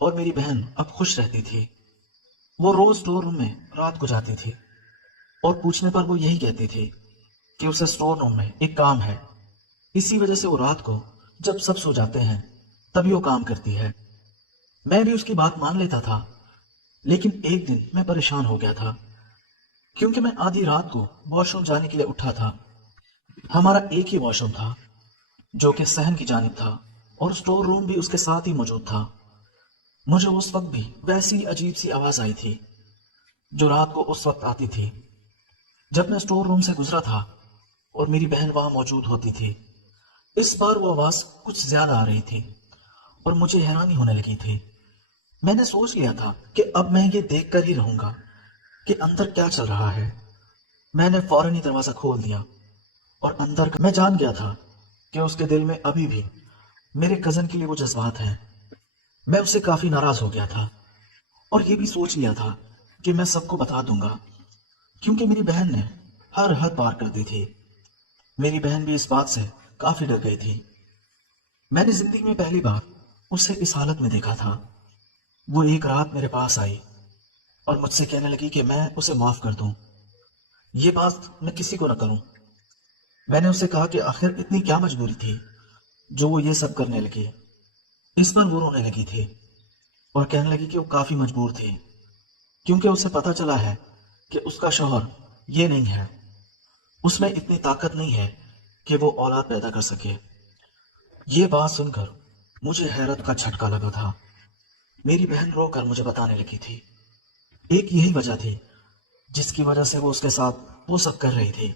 اور میری بہن اب خوش رہتی تھی۔ وہ روز اسٹور روم میں رات کو جاتی تھی اور پوچھنے پر وہ یہی کہتی تھی کہ اسے اسٹور روم میں ایک کام ہے۔ اسی وجہ سے وہ رات کو جب سب سو جاتے ہیں تبھی وہ کام کرتی ہے۔ میں بھی اس کی بات مان لیتا تھا، لیکن ایک دن میں پریشان ہو گیا تھا کیونکہ میں آدھی رات کو واش روم جانے کے لیے اٹھا تھا۔ ہمارا ایک ہی واش روم تھا جو کہ صحن کی جانب تھا اور اسٹور روم بھی اس کے ساتھ ہی موجود تھا۔ مجھے اس وقت بھی ویسی عجیب سی آواز آئی تھی جو رات کو اس وقت آتی تھی جب میں اسٹور روم سے گزرا تھا اور میری بہن وہاں موجود ہوتی تھی۔ اس بار وہ آواز کچھ زیادہ آ رہی تھی اور مجھے حیرانی ہونے لگی تھی۔ میں نے سوچ لیا تھا کہ اب میں یہ دیکھ کر ہی رہوں گا کہ اندر کیا چل رہا ہے۔ میں نے فوراً ہی دروازہ کھول دیا اور اندر میں جان گیا تھا کہ اس کے دل میں ابھی بھی میرے کزن کے لیے وہ جذبات ہیں۔ میں اس سے کافی ناراض ہو گیا تھا اور یہ بھی سوچ لیا تھا کہ میں سب کو بتا دوں گا، کیونکہ میری بہن نے ہر حد پار کر دی تھی۔ میری بہن بھی اس بات سے کافی ڈر گئی تھی۔ میں نے زندگی میں پہلی بار اسے اس حالت میں دیکھا تھا۔ وہ ایک رات میرے پاس آئی اور مجھ سے کہنے لگی کہ میں اسے معاف کر دوں، یہ بات میں کسی کو نہ کروں۔ میں نے اسے کہا کہ آخر اتنی کیا مجبوری تھی جو وہ یہ سب کرنے لگی۔ اس پر وہ رونے لگی تھی اور کہنے لگی کہ وہ کافی مجبور تھی کیونکہ اسے پتا چلا ہے کہ اس کا شوہر یہ نہیں ہے، اس میں اتنی طاقت نہیں ہے کہ وہ اولاد پیدا کر سکے۔ یہ بات سن کر مجھے حیرت کا جھٹکا لگا تھا۔ میری بہن رو کر مجھے بتانے لگی تھی ایک یہی وجہ تھی جس کی وجہ سے وہ اس کے ساتھ وہ سب کر رہی تھی۔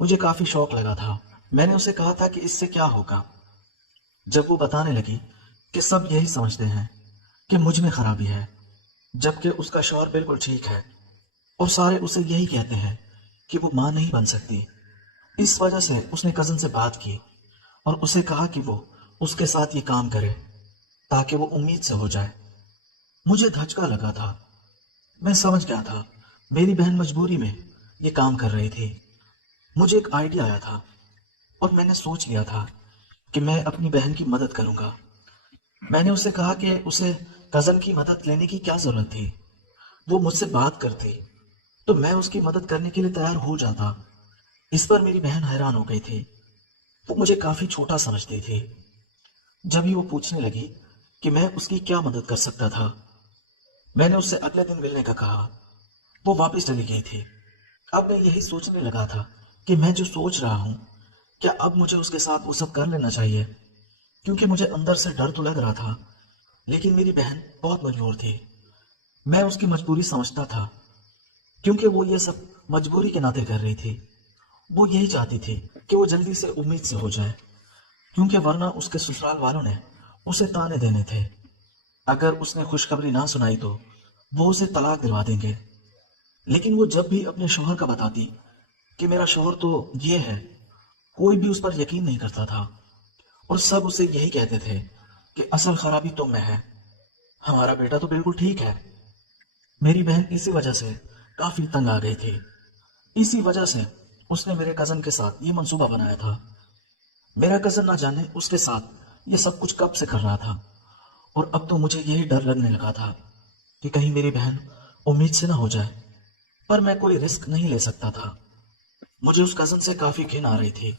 مجھے کافی شوق لگا تھا۔ میں نے اسے کہا تھا کہ اس سے کیا ہوگا، جب وہ بتانے لگی کہ سب یہی سمجھتے ہیں کہ مجھ میں خرابی ہے جبکہ اس کا شوہر بالکل ٹھیک ہے، اور سارے اسے یہی کہتے ہیں کہ وہ ماں نہیں بن سکتی۔ اس وجہ سے اس نے کزن سے بات کی اور اسے کہا کہ وہ اس کے ساتھ یہ کام کرے تاکہ وہ امید سے ہو جائے۔ مجھے دھچکا لگا تھا۔ میں سمجھ گیا تھا میری بہن مجبوری میں یہ کام کر رہی تھی۔ مجھے ایک آئیڈیا آیا تھا اور میں نے سوچ لیا تھا کہ میں اپنی بہن کی مدد کروں گا۔ میں نے اسے کہا کہ اسے کزن کی مدد لینے کی کیا ضرورت تھی، وہ مجھ سے بات کرتی تو میں اس کی مدد کرنے کے لیے تیار ہو جاتا۔ اس پر میری بہن حیران ہو گئی تھی۔ وہ مجھے کافی چھوٹا سمجھتی تھی۔ جب ہی وہ پوچھنے لگی کہ میں اس کی کیا مدد کر سکتا تھا، میں نے اس سے اگلے دن ملنے کا کہا۔ وہ واپس چلی گئی تھی۔ اب میں یہی سوچنے لگا تھا کہ میں جو سوچ رہا ہوں کیا اب مجھے اس کے ساتھ وہ سب کر لینا چاہیے، کیونکہ مجھے اندر سے ڈر تو لگ رہا تھا، لیکن میری بہن بہت مجبور تھی۔ میں اس کی مجبوری سمجھتا تھا کیونکہ وہ یہ سب مجبوری کے ناطے کر رہی تھی۔ وہ یہی چاہتی تھی کہ وہ جلدی سے امید سے ہو جائے، کیونکہ ورنہ اس کے سسرال والوں نے اسے تانے دینے تھے۔ اگر اس نے خوشخبری نہ سنائی تو وہ اسے طلاق دلوا دیں گے۔ لیکن وہ جب بھی اپنے شوہر کا بتاتی کہ میرا شوہر تو یہ ہے، کوئی بھی اس پر یقین نہیں کرتا تھا اور سب اسے یہی کہتے تھے کہ اصل خرابی تم میں ہے، ہمارا بیٹا تو بالکل ٹھیک ہے۔ میری بہن اسی وجہ سے کافی تنگ آ گئی تھی۔ اسی وجہ سے اس نے میرے کزن کے ساتھ یہ منصوبہ بنایا تھا۔ میرا کزن نہ جانے اس کے ساتھ یہ سب کچھ کب سے کر رہا تھا، اور اب تو مجھے یہی ڈر لگنے لگا تھا کہ کہیں میری بہن امید سے نہ ہو جائے، پر میں کوئی رسک نہیں لے سکتا تھا۔ مجھے اس کزن سے کافی گھن آ رہی تھی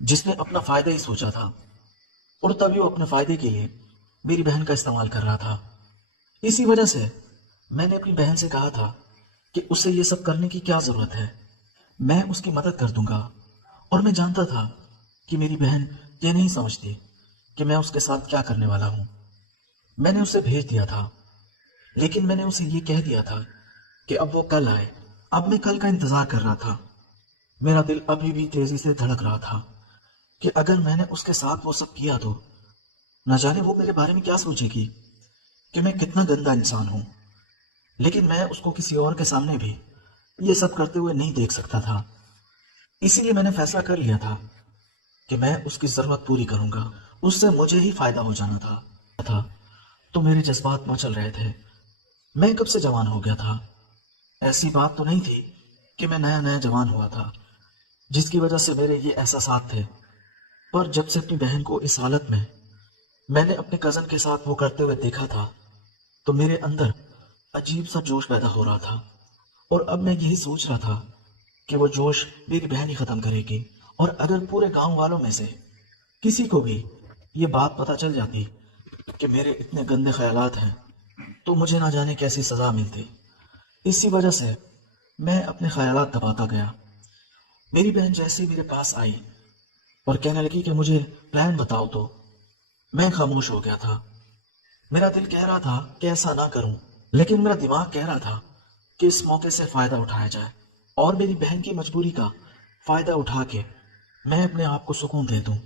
جس نے اپنا فائدہ ہی سوچا تھا، اور تبھی وہ اپنے فائدے کے لیے میری بہن کا استعمال کر رہا تھا۔ اسی وجہ سے میں نے اپنی بہن سے کہا تھا کہ اسے یہ سب کرنے کی کیا ضرورت ہے، میں اس کی مدد کر دوں گا، اور میں جانتا تھا کہ میری بہن یہ نہیں سمجھتی کہ میں اس کے ساتھ کیا کرنے والا ہوں۔ میں نے اسے بھیج دیا تھا، لیکن میں نے اسے یہ کہہ دیا تھا کہ اب وہ کل آئے۔ اب میں کل کا انتظار کر رہا تھا۔ میرا دل ابھی بھی تیزی سے دھڑک رہا تھا کہ اگر میں نے اس کے ساتھ وہ سب کیا تو نہ جانے وہ میرے بارے میں کیا سوچے گی کہ میں کتنا گندا انسان ہوں۔ لیکن میں اس کو کسی اور کے سامنے بھی یہ سب کرتے ہوئے نہیں دیکھ سکتا تھا۔ اسی لیے میں نے فیصلہ کر لیا تھا کہ میں اس کی ضرورت پوری کروں گا، اس سے مجھے ہی فائدہ ہو جانا تھا تو میرے جذبات مچل رہے تھے۔ میں کب سے جوان ہو گیا تھا؟ ایسی بات تو نہیں تھی کہ میں نیا نیا جوان ہوا تھا جس کی وجہ سے میرے یہ احساسات تھے، پر جب سے اپنی بہن کو اس حالت میں میں نے اپنے کزن کے ساتھ وہ کرتے ہوئے دیکھا تھا تو میرے اندر عجیب سا جوش پیدا ہو رہا تھا، اور اب میں یہی سوچ رہا تھا کہ وہ جوش میری بہن ہی ختم کرے گی، اور اگر پورے گاؤں والوں میں سے کسی کو بھی یہ بات پتہ چل جاتی کہ میرے اتنے گندے خیالات ہیں تو مجھے نہ جانے کیسی سزا ملتی۔ اسی وجہ سے میں اپنے خیالات دباتا گیا۔ میری بہن جیسے ہی میرے پاس آئی اور کہنے لگی کہ مجھے پلان بتاؤ، تو میں خاموش ہو گیا تھا۔ میرا دل کہہ رہا تھا کہ ایسا نہ کروں، لیکن میرا دماغ کہہ رہا تھا کہ اس موقع سے فائدہ اٹھایا جائے اور میری بہن کی مجبوری کا فائدہ اٹھا کے میں اپنے آپ کو سکون دے دوں۔